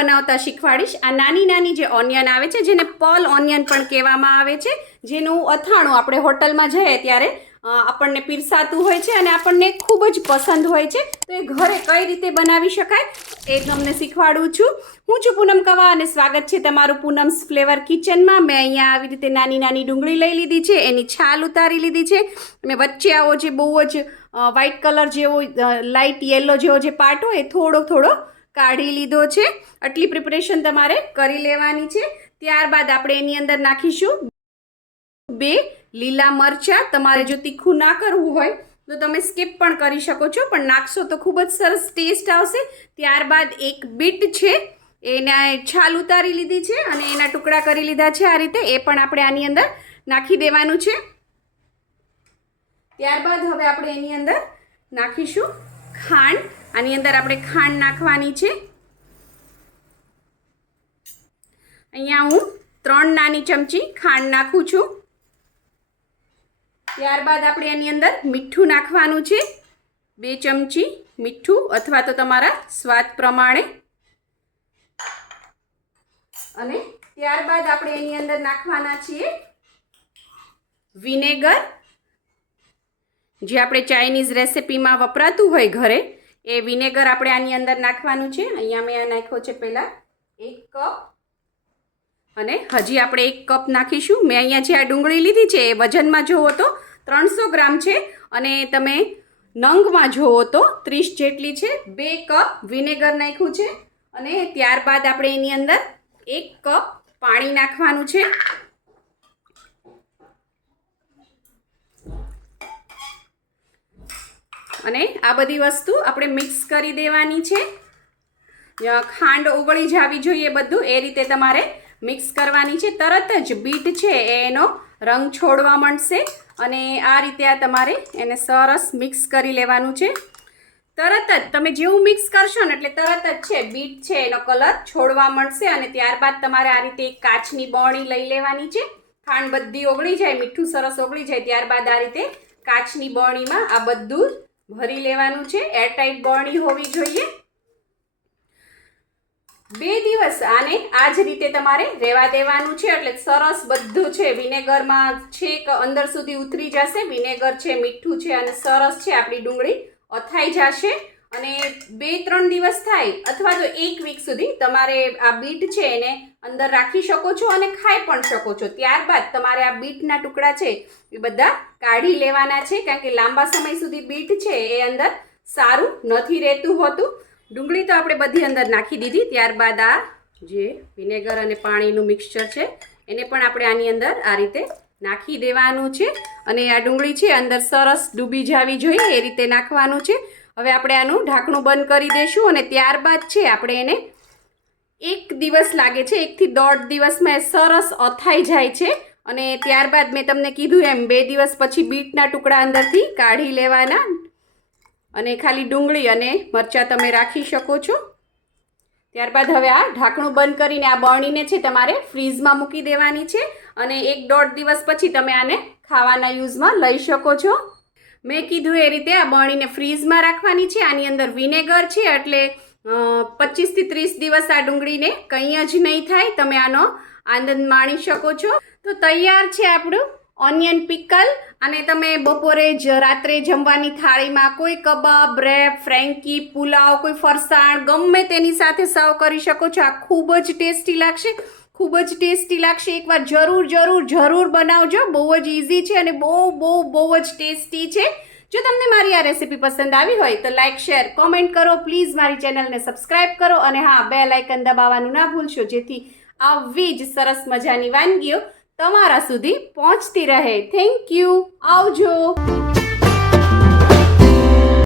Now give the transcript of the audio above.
બનાવતા શીખવાડીશ. આ નાની નાની જે ઓનિયન આવે છે, જેને પર્લ ઓનિયન પણ કહેવામાં આવે છે, જેનું અથાણું આપણે હોટલમાં જઈએ ત્યારે આપણને પીરસાતું હોય છે અને આપણને ખૂબ જ પસંદ હોય છે. તો એ ઘરે કઈ રીતે બનાવી શકાય એ તમને શીખવાડું છું. હું છું પૂનમ કવા અને સ્વાગત છે તમારું પૂનમ્સ ફ્લેવર કિચનમાં. મેં અહીંયા આવી રીતે નાની નાની ડુંગળી લઈ લીધી છે, એની છાલ ઉતારી લીધી છે. અને વચ્ચે આવો જે બહુ જ વ્હાઇટ કલર જેવો લાઇટ યેલો જેવો જે પાર્ટ હોય, એ થોડો થોડો કાઢી લીધો છે. આટલી પ્રિપરેશન તમારે કરી લેવાની છે. ત્યારબાદ આપણે એની અંદર નાખીશું બે લીલા મરચાં. તમારે જો તીખું ના કરવું હોય તો તમે સ્કીપ પણ કરી શકો છો, પણ નાખશો તો ખૂબ જ સરસ ટેસ્ટ આવશે. ત્યારબાદ એક બીટ છે, એના છાલ ઉતારી લીધી છે અને એના ટુકડા કરી લીધા છે આ રીતે. એ પણ આપણે આની અંદર નાખી દેવાનું છે. ત્યારબાદ હવે આપણે એની અંદર નાખીશું ખાંડ. આની અંદર આપણે ખાંડ નાખવાની છે. અહીંયા હું ત્રણ નાની ચમચી ખાંડ નાખું છું. ત્યારબાદ આપણે એની અંદર મીઠું નાખવાનું છે. બે ચમચી મીઠું અથવા તો તમારા સ્વાદ પ્રમાણે. અને ત્યારબાદ આપણે એની અંદર નાખવાના છીએ વિનેગર. જે આપણે ચાઇનીઝ રેસિપીમાં વપરાતું હોય ઘરે એ વિનેગર આપણે આની અંદર નાખવાનું છે. અહીંયા મેં આ નાખ્યો છે પહેલાં એક કપ. અને હજી આપણે એક કપ નાખીશું. મેં અહીંયા જે આ ડુંગળી લીધી છે એ વજનમાં જોવો તો ત્રણસો ગ્રામ છે. અને તમે નંગમાં જોવો તો ત્રીસ જેટલી છે. બે કપ વિનેગર નાખ્યું છે. અને ત્યારબાદ આપણે એની અંદર એક કપ પાણી નાખવાનું છે. અને આ બધી વસ્તુ આપણે મિક્સ કરી દેવાની છે. ખાંડ ઉગળી જવી જોઈએ બધું, એ રીતે તમારે મિક્સ કરવાની છે. તરત જ બીટ છે એનો રંગ છોડવા માંડશે અને આ રીતે આ તમારે એને સરસ મિક્સ કરી લેવાનું છે. તરત જ તમે જેવું મિક્સ કરશો ને એટલે તરત જ છે, બીટ છે એનો કલર છોડવા મળશે અને ત્યારબાદ તમારે આ રીતે એક કાચની બોણી લઈ લેવાની છે. ખાંડ બધી ઓગળી જાય, મીઠું સરસ ઓગળી જાય, ત્યારબાદ આ રીતે કાચની બોણીમાં આ બધું ભરી લેવાનું છે. એરટાઈટ બરણી હોવી જોઈએ. બે દિવસ આને આ જ રીતે તમારે રહેવા દેવાનું છે. એટલે સરસ બધું છે. વિનેગરમાં છે કે અંદર સુધી ઉતરી જશે. વિનેગર છે, મીઠું છે અને સરસ છે. આપણી ડુંગળી અથાઈ જશે. અને બે, ત્રણ દિવસ થાય અથવા તો એક વીક સુધી તમારે આ બીટ છે એને અંદર રાખી શકો છો અને ખાઈ પણ શકો છો. ત્યારબાદ તમારે આ બીટના ટુકડા છે એ બધા કાઢી લેવાના છે કારણ કે લાંબા સમય સુધી બીટ છે એ અંદર સારું નથી રહેતું હોતું. ડુંગળી તો આપણે બધી અંદર નાખી દીધી. ત્યારબાદ આ જે વિનેગર અને પાણીનું મિક્સચર છે એને પણ આપણે આની અંદર આ રીતે નાખી દેવાનું છે. અને આ ડુંગળી છે અંદર સરસ ડૂબી જાવી જોઈએ, એ રીતે નાખવાનું છે. હવે આપણે આનું ઢાંકણું બંધ કરી દઈશું અને ત્યારબાદ છે આપણે એને એક દિવસ લાગે છે એકથી દોઢ દિવસમાં એ સરસ અથાઈ જાય છે. અને ત્યારબાદ મેં તમને કીધું એમ, બે દિવસ પછી બીટના ટુકડા અંદરથી કાઢી લેવાના અને ખાલી ડુંગળી અને મરચાં તમે રાખી શકો છો. ત્યારબાદ હવે આ ઢાંકણું બંધ કરીને આ બરણીને છે તમારે ફ્રીઝમાં મૂકી દેવાની છે અને એક દોઢ દિવસ પછી તમે આને ખાવાના યુઝમાં લઈ શકો છો. મેં કીધું એ રીતે આ બળીને ફ્રીઝમાં રાખવાની છે, આની અંદર વિનેગર છે, એટલે પચીસથી ત્રીસ દિવસ આ ડુંગળીને કંઈ જ નહીં થાય, તમે આનો આનંદ માણી શકો છો. તો તૈયાર છે આપણું ઓનિયન પિકલ અને તમે બપોરે જ, રાત્રે જમવાની થાળીમાં કોઈ કબાબ, રેપ, ફ્રેન્કી, પુલાવ, કોઈ ફરસાણ, ગમે તેની સાથે સર્વ કરી શકો છો. આ ખૂબ જ ટેસ્ટી લાગશે. ખૂબ જ ટેસ્ટી લાગશે. એકવાર જરૂર જરૂર જરૂર બનાવજો. બહુ જ ઇઝી છે અને બહુ બહુ બહુ જ ટેસ્ટી છે. જો તમને મારી આ રેસીપી પસંદ આવી હોય તો લાઇક શેર કોમેન્ટ કરો. પ્લીઝ મારી ચેનલને સબસ્ક્રાઇબ કરો અને હા બે લાઇકન દબાવવાનું ના ભૂલશો. જેથી આવી જ સરસ મજાની વાનગીઓ તમારા સુધી પહોંચતી રહે. થેન્ક યુ આવજો.